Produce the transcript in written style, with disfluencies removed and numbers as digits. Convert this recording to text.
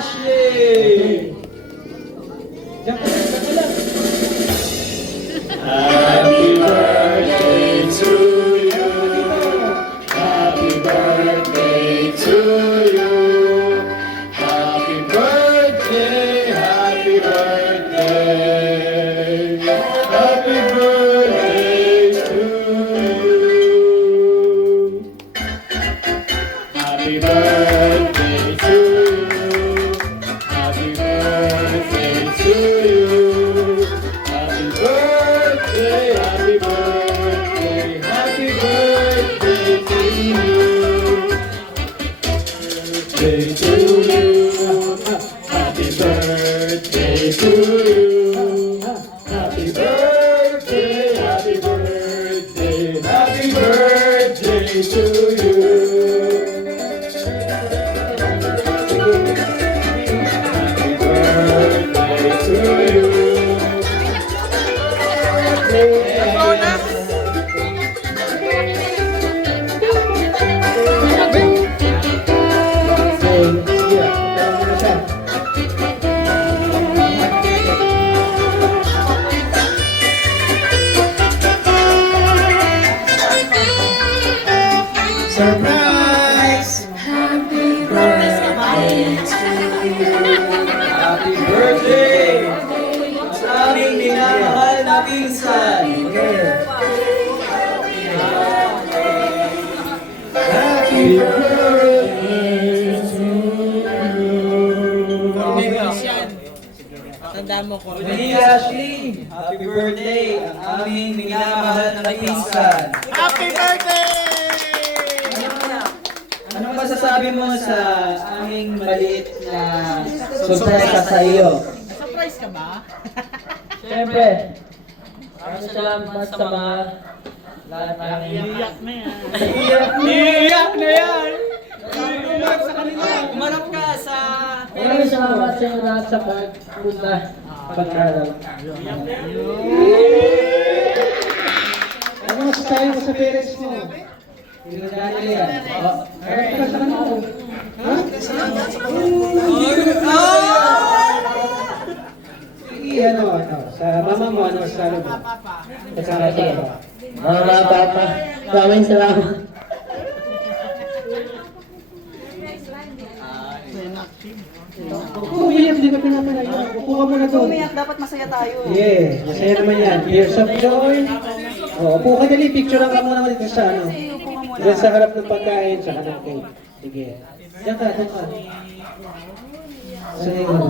Ashley! Diyan ka lang. Happy birthday to you. Happy birthday to you. Happy birthday, happy birthday. Happy birthday to you. Happy birthday to you. Happy birthday to you. Happy birthday, happy birthday, happy birthday to you. Birthday to you. Happy birthday to you. Happy birthday, happy birthday, happy birthday to you. Happy birthday to you. Surprise! Happy birthday sa aming minamahal na pinsan. Happy birthday to you. Tandaan mo ko. Muli Ashley, happy birthday ang aming minamahal na pinsan. Happy birthday! Anong masasabi mo sa aming maliit na sorpresa sa iyo? Surprise ka ba? Siyempre, maraming salamat sa mga lahat ng Iyak na yan. iiyak na yan! Umarap sa kanila. Umarap ka sa... Maraming salamat sa inyo lahat sa pagpunta pag-aral. Ano masasabi mo sa parents mo? Pinagdala yan. Harap ka sa kanila. Ha? Sige, ano, sa mama mo, ano masasabi mo? Sa papa. Mama, Papa, maraming salamat. Umiyak, di ba pinapalayo? Upo ka muna doon. Umiyak, dapat masaya tayo. Yeah, masaya naman yan. Years of joy. Upo ka dali, picture ka muna dito sa ano. Upo ka muna. Diyan sa harap ng pagkain, sa kanang cake. Sige. Diyan ka, diyan ka. Saan yung ano?